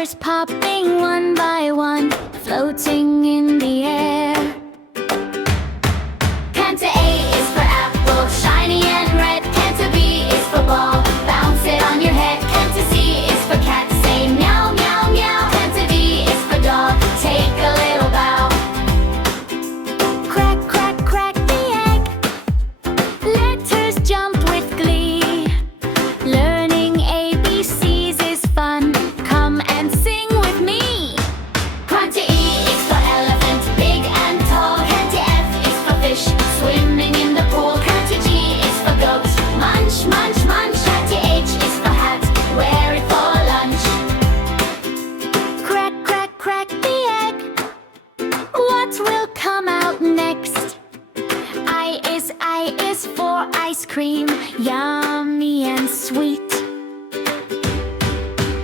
Letters popping one by one, floating in the air. Canter A is for apple, shiny and red. Canter B is for ball, bounce it on your head. Canter C is for cat, say meow, meow, meow. Canter D is for dog, take a little bow. Crack, crack, crack the egg. Letters jump with glee. Learning ABCs is fun, come and sing with me. Canter E is for elephant, big and tall. Canter F is for fish, swimming in the pool. Canter G is for goat, munch, munch, munch. Canter H is for hat, wear it for lunch. Crack, crack, crack the egg. What will come out next? I is for ice cream, yummy and sweet.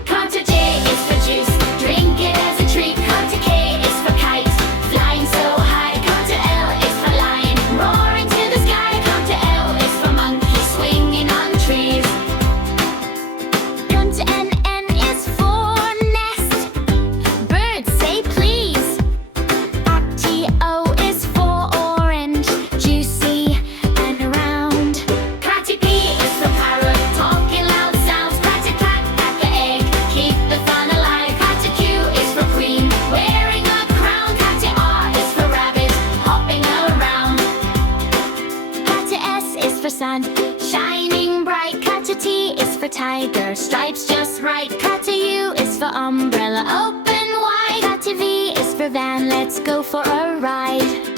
Canter J is for juice, drink it as a treat. Canter K is for kite, flying so high. Canter L is for lion, roaring to the sky. Canter L is for monkey, swinging on trees. Canter N is for nest, birds say please. T-O is for orange, juicy and round. Canter P is for parrot, talking loud sounds. Canter clack at the egg, keep the fun alive. Canter Q is for queen, wearing a crown. Canter R is for rabbit, hopping around. Canter S is for sun, shining bright. Canter T is for tiger, stripes just right. Canter U is for umbrella, open wide. Canter V is for van, let's go for a ride.